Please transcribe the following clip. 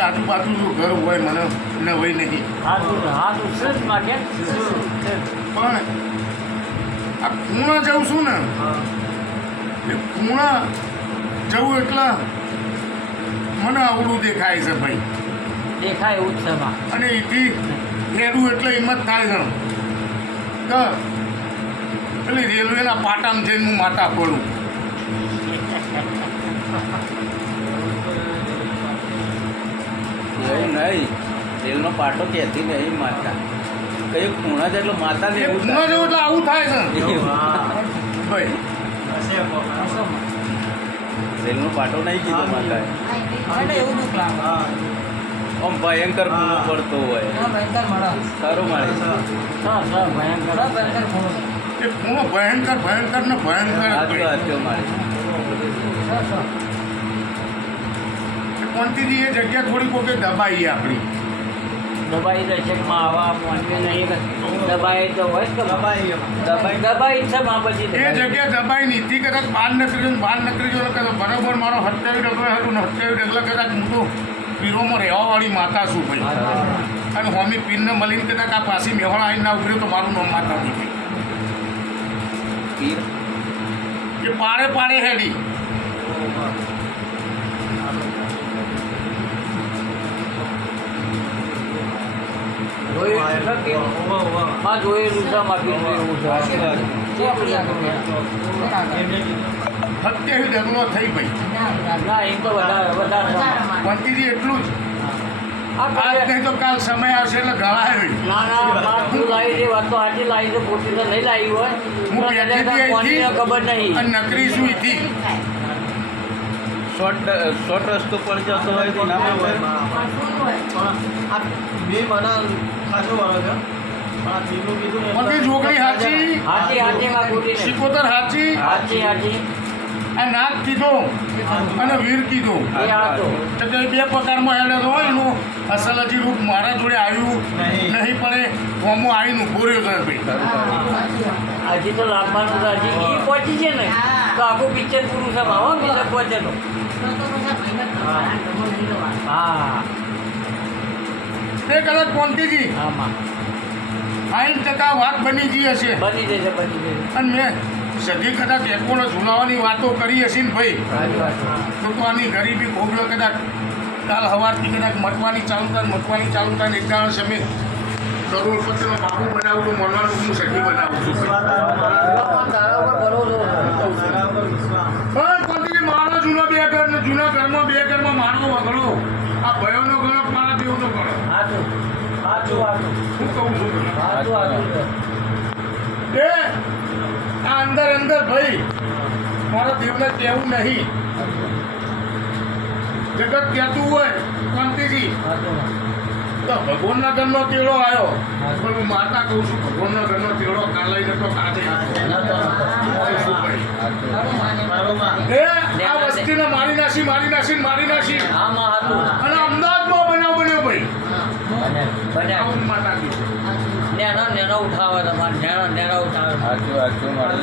આજુબાજુ ઘર હોય મને નહીં. સજમાં કેમ પણ આ કુણા જવું છું ને એ કુણા જવું એટલે મને અવળું દેખાય છે ભાઈ. દેખાય ઉત્સવમાં અને એથી ફેરવું એટલે હિંમત થાય છે. તો પેલી રેલવેના પાટામાં જઈને હું માતા પડું એવું નહીં. તેલનો પાટો કહેતી નહીં માતા. કઈ ખૂણા છે એટલે માતા ને એવું કુણા એટલે આવું થાય છે. તેલનો પાટો નહીં કીધો માતાએ. આમ ભયંકર ખૂણો પડતો હોય. સારું મારે ભયંકર. ભયંકર ખૂણો. ભયંકર ભયંકર ને ભયંકર જ સાચું સાચું મારે સર. કોંતીજી એ જગ્યા થોડી કોકે દબાઈ આપણી. દબાઈ દશકમાં આવા પહોંચે નહીં દબાઈ તો હોય કે દબાઈ દબાઈ છે માં પછી એ જગ્યા દબાઈ નીતિ કદાચ બાર નકરી બાર નકરી જો કદાચ બરાબર મારો હત્યાવી ડગલો હતું ને હત્યાવી ડગલા કદાચ હું તો પીરોમાં રહેવાવાળી માતા છું ભાઈ. અને હોમી પીરને મળીને કદાચ આ પાછી મેહોણ આવીને ના ઉભર્યો તો મારું નામ માતા હતી પીર? એ પાડે પાડે હેડી જોયેલું છે હા જોયેલું છે માં એવું છે. સાચું સાચું ચોકડી આગળ ગયા. હત્યાવી ડગલો થઈ ભાઈ ના એમ તો વધારે વધારે. વધારે છે. માને. કોંતીજી એટલું જ. આ આજ નહીં તો કાલ સમય આવશે એટલે ગળાય ના ના વાત તું લાવી વાત તો સાચી લાવી છે ખોટી તો નહીં લાવી હોય. હું ખબર નહીં. અને નકરી શું હતી શોર્ટ શોર્ટ રસ્તો પર જતો હોય તો ના મળે કોંતી જોગણી હાચી. હાચી હાચી સિકોતર હાચી. હાચી હાચી. આ નાગ કીધો અને વીર કીધો. એ તો. તે બે પ્રકારમાં એને તો હોય એનું અસલ હજી રૂપ મારા જોડે આવ્યું નહીં. પણ એ ફોર્મો આવીને ઊભો રહ્યો છે ભાઈ. હજી તો લાગવાનું છે. હજી ઈ પહોંચી છે ને તો આખું પિક્ચર પૂરું છે માવો બીજે પહોંચે તો. હા. તે કદાચ કોંતીજી આમાં. સાઠ ટકા વાત બની ગઈ હશે. બની જશે બની જશે અને મેં સજી કદાચ એકોને ઝુલાવાની વાતો કરી હશે ને ભાઈ તો તો આની ગરીબી ભોગવે કદાચ કાલ સવારથી કદાચ મટવાની ચાલુ થાય મટવાની ચાલુ થાય ને એક દાડો સમય કરોડપતિનો બાબુ બનાવું તો મળવાનું હું સજી બનાવું છે. પણ કોંતીજી મારો જૂનો બે ઘર ને જૂના ઘરમાં બે ઘરમાં મારો વગડો આ ભયોનો ગણો મારા દેવનો ગણો હાચું હાચું હાચું હું કહું છું. એ આ અંદર અંદર ભાઈ મારા દેવને કહેવું નહીં. જગત કહેતું હોય તો ભગવાનના ઘરનો તેડો આવ્યો. પણ હું માતા કહું છું ભગવાનના ઘરનો તેડો કાલે નતો? એ આ વસ્તીને મારી નાસી મારી નાસી મારી નાસી અને અમદાવાદમાં બનાવ બન્યો ભાઈ. બને બને માતા નેનો નેનો ઉઠાવે તમારે નેનો નેનો ઉઠાવે સાચું સાચું મારે.